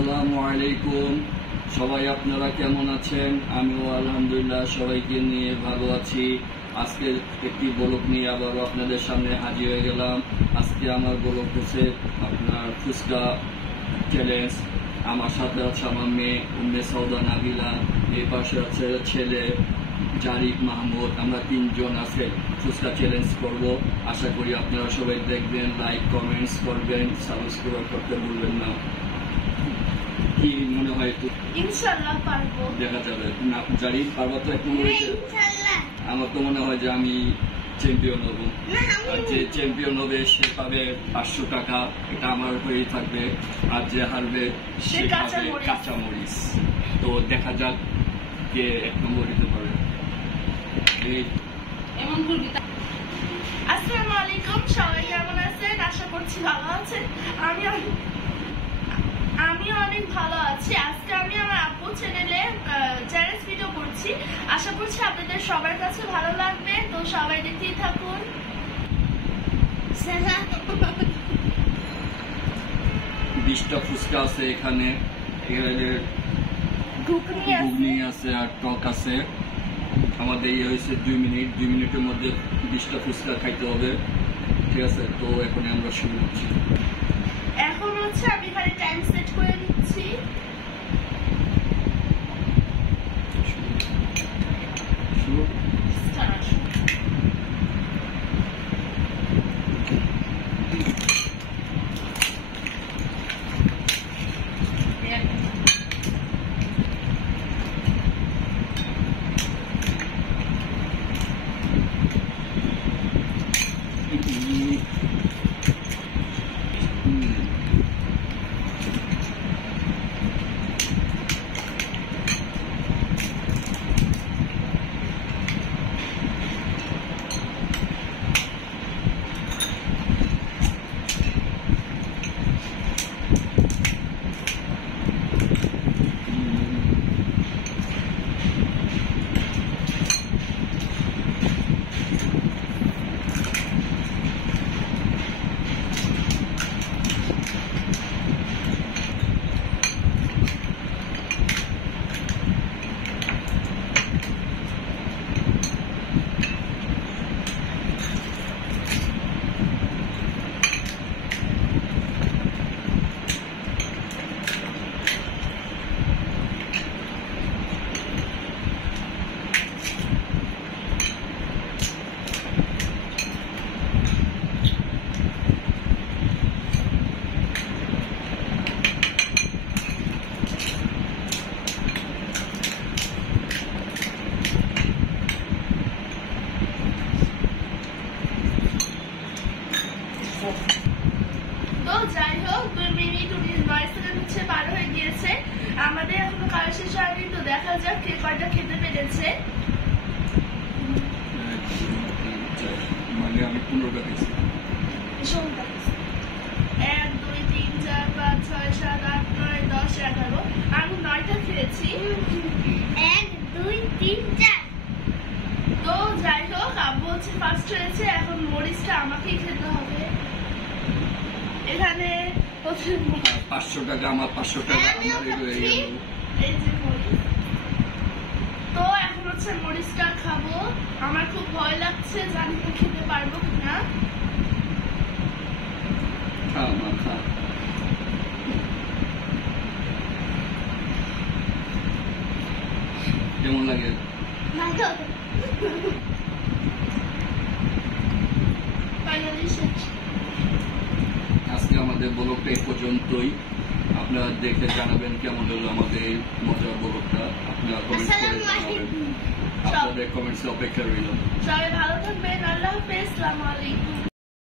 আসসালামু আলাইকুম। সবাই আপনারা কেমন আছেন? আমিও আলহামদুলিল্লাহ সবাইকে নিয়ে ভালো আছি। আজকে একটি ব্লগ নিয়ে আবারও আপনাদের সামনে হাজির হয়ে গেলাম। আজকে আমার ব্লগ হচ্ছে আপনার ফুচকা চ্যালেঞ্জ। আমার সাথে আছে আমার মেয়ে উম্মে সৌদা নাবিলা, এই পাশে আছে ছেলে জারিফ মাহমুদ। আমরা তিনজন আছে ফুচকা চ্যালেঞ্জ করব। আশা করি আপনারা সবাই দেখবেন, লাইক কমেন্টস করবেন, সাবস্ক্রাইব করতে ভুলবেন না। কি মনে হয় একটু? ইনশাআল্লাহ পারবো, দেখা যাবে। না জারিফ পারবো তো? একটু মনে হয় আমার তো মনে হয় যে আমি চ্যাম্পিয়ন হব, আর যে চ্যাম্পিয়ন হবে সে পাবে 500 টাকা, এটা আমার হয়েই থাকবে। আর যে হারবে সে পাবে কাঁচামরিচ। তো দেখা যাক কে 1 নম্বর দিতে পারে। আসসালামু আলাইকুম, সবাই কেমন আছেন? আশা করছি ভালো আছেন। আমি অনেক ভালো আছি। আজকে আমি আমার আপু চ্যানেলে চ্যালেঞ্জ ভিডিও করছি। আশা করছি আপনাদের সবার কাছে ভালো লাগবে, তো সবাই দেখতেই থাকুন। 20টা ফুচকা আছে এখানে, ঘুগনি আছে আর টক আছে। আমাদের ইয়ে হয়েছে 2 মিনিট, 2 মিনিটের মধ্যে 20টা ফুচকা খাইতে হবে। ঠিক আছে, তো এখন আমরা শুরু করছি। এখন হচ্ছে আমি এখানে টাইম সেট করে নিচ্ছি। তো যাই হোক, 2 মিনিট 19 সেকেন্ড হচ্ছে পার হয়ে গিয়েছে। আমাদের এখনো খাওয়া শেষ হয়নি, তো দেখা যাক কে কয়টা খেতে পেরেছে। মানে আমি 15টা খেয়েছি। 1 2 3 4 5 6 7 8 9 10 11। আমি 9টা খেয়েছি। 1 2 3 4। তো যাই হোক, আব্বু হচ্ছে ফার্স্ট হয়েছে। এখন মরিচটা আমাকেই খেতে হবে। এখানে 500 টাকা আমার, 500 টাকা আমার। এই যে মরিচ। তো এখন হচ্ছে মরিচটা খাবো। আমার খুব ভয় লাগছে, জানি না খেতে পারবো কিনা। খা মা খা। কেমন লাগে? ফাইনালি শেষ। আজকে আমাদের ব্লগটা এই পর্যন্তই। আপনারা দেখে জানাবেন কেমন হলো আমাদের এই মজার ব্লগটা। আপনারা কমেন্টস করে জানাবেন। আপনাদের কমেন্টসে অপেক্ষা রইল। সবাই ভালো থাকবেন। আল্লাহ হাফেজ। আসসালামু আলাইকুম।